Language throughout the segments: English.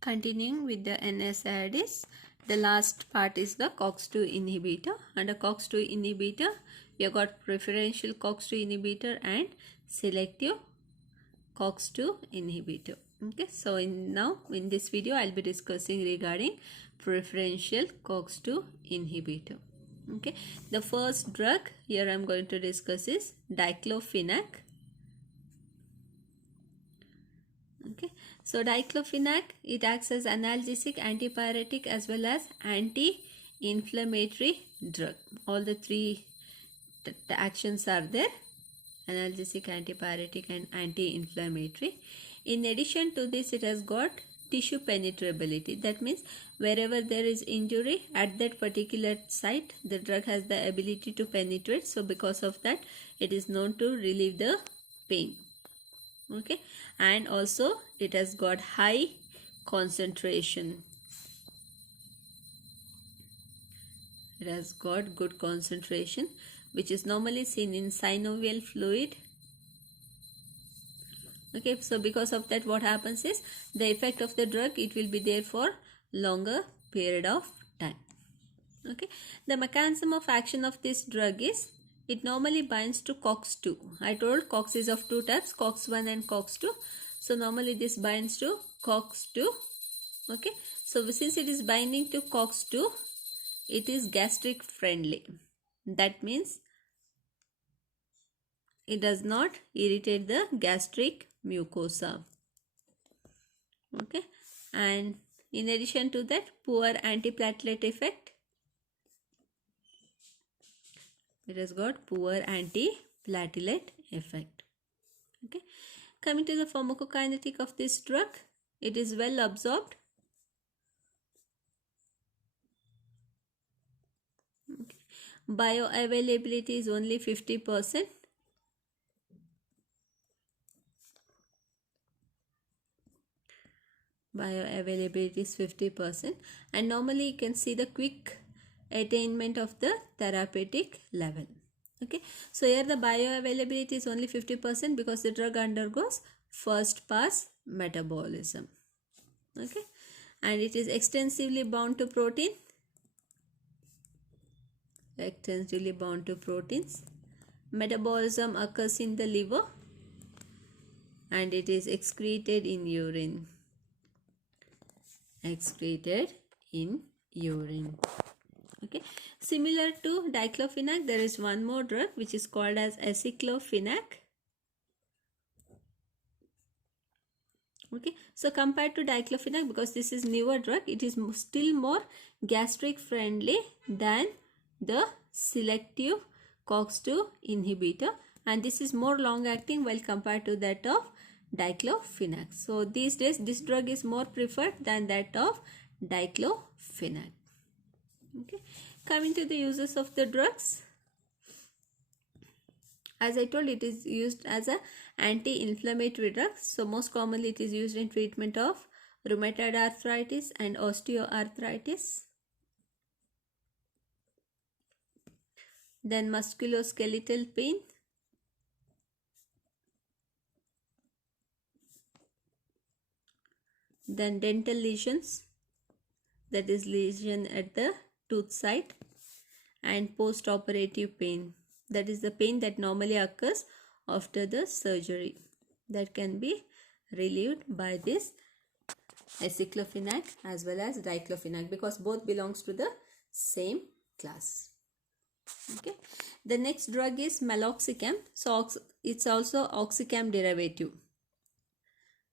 Continuing with the NSAIDs, the last part is the COX-2 inhibitor. Under COX-2 inhibitor, we have got preferential COX-2 inhibitor and selective COX-2 inhibitor. Okay, so now in this video, I'll be discussing regarding preferential COX-2 inhibitor. Okay, the first drug here I'm going to discuss is diclofenac. Okay, so diclofenac, it acts as analgesic, antipyretic as well as anti-inflammatory drug. All the three actions are there: analgesic, antipyretic and anti-inflammatory. In addition to this, it has got tissue penetrability. That means wherever there is injury at that particular site, the drug has the ability to penetrate. So because of that, it is known to relieve the pain. Okay, and also it has got high concentration. It has got good concentration, which is normally seen in synovial fluid. Okay, so because of that, what happens is the effect of the drug, it will be there for longer period of time. Okay, the mechanism of action of this drug is, it normally binds to COX-2. I told COX is of two types, COX-1 and COX-2. So normally this binds to COX-2. Okay, so since it is binding to COX-2, it is gastric friendly. That means it does not irritate the gastric mucosa. Okay, and in addition to that, poor antiplatelet effect. It has got poor antiplatelet effect. Okay, coming to the pharmacokinetic of this drug, it is well absorbed. Okay. Bioavailability is only 50%. Bioavailability is 50%, and normally you can see the quick attainment of the therapeutic level. Okay, so here the bioavailability is only 50% because the drug undergoes first pass metabolism. Okay, and it is extensively bound to protein. Extensively bound to proteins. Metabolism occurs in the liver and it is excreted in urine. Excreted in urine. Okay, similar to diclofenac, there is one more drug which is called as aceclofenac. Okay, so compared to diclofenac, because this is newer drug, it is still more gastric friendly than the selective COX-2 inhibitor, and this is more long acting while compared to that of diclofenac. So these days this drug is more preferred than that of diclofenac. Okay, coming to the uses of the drugs, as I told, it is used as a anti-inflammatory drug. So most commonly it is used in treatment of rheumatoid arthritis and osteoarthritis. Then musculoskeletal pain. Then dental lesions, that is lesion at the tooth site, and post-operative pain, that is the pain that normally occurs after the surgery, that can be relieved by this aceclofenac as well as diclofenac, because both belongs to the same class. Okay, the next drug is meloxicam. So it's also oxycam derivative,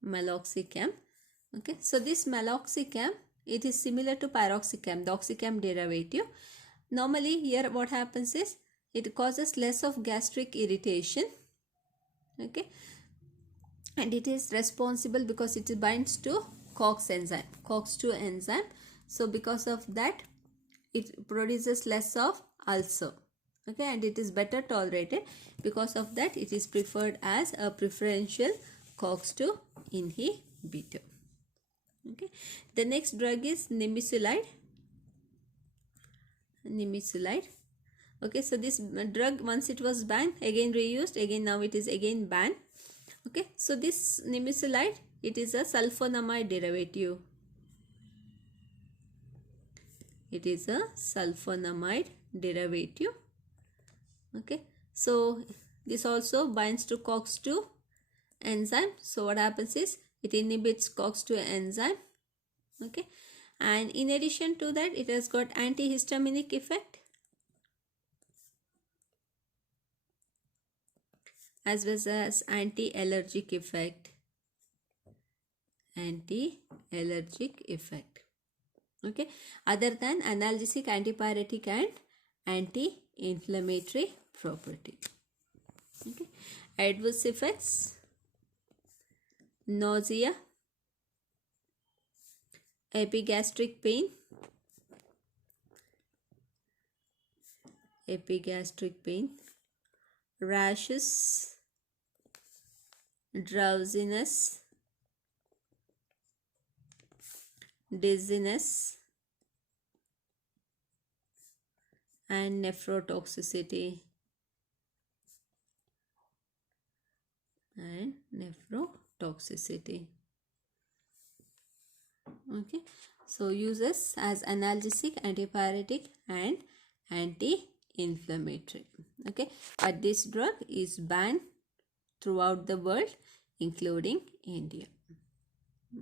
meloxicam. Okay, so this meloxicam, it is similar to piroxicam, the oxycam derivative. Normally here what happens is, it causes less of gastric irritation. Okay, and it is responsible because it binds to COX enzyme, COX-2 enzyme. So because of that, it produces less of ulcer. Okay, and it is better tolerated. Because of that, it is preferred as a preferential COX-2 inhibitor. Okay, the next drug is nimesulide. Nimesulide. Okay, so this drug, once it was banned, again reused, again now it is again banned. Okay, so this nimesulide, it is a sulfonamide derivative. It is a sulfonamide derivative. Okay, so this also binds to COX-2 enzyme. So what happens is it inhibits COX-2 enzyme. Okay, and in addition to that, it has got antihistaminic effect as well as anti-allergic effect. Anti-allergic effect. Okay, other than analgesic, antipyretic and anti-inflammatory property. Okay, adverse effects: nausea, epigastric pain, rashes, drowsiness, dizziness, and nephrotoxicity. Okay, so uses as analgesic, antipyretic and anti-inflammatory. Okay, but this drug is banned throughout the world including India.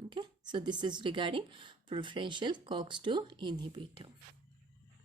Okay, so this is regarding preferential COX-2 inhibitor.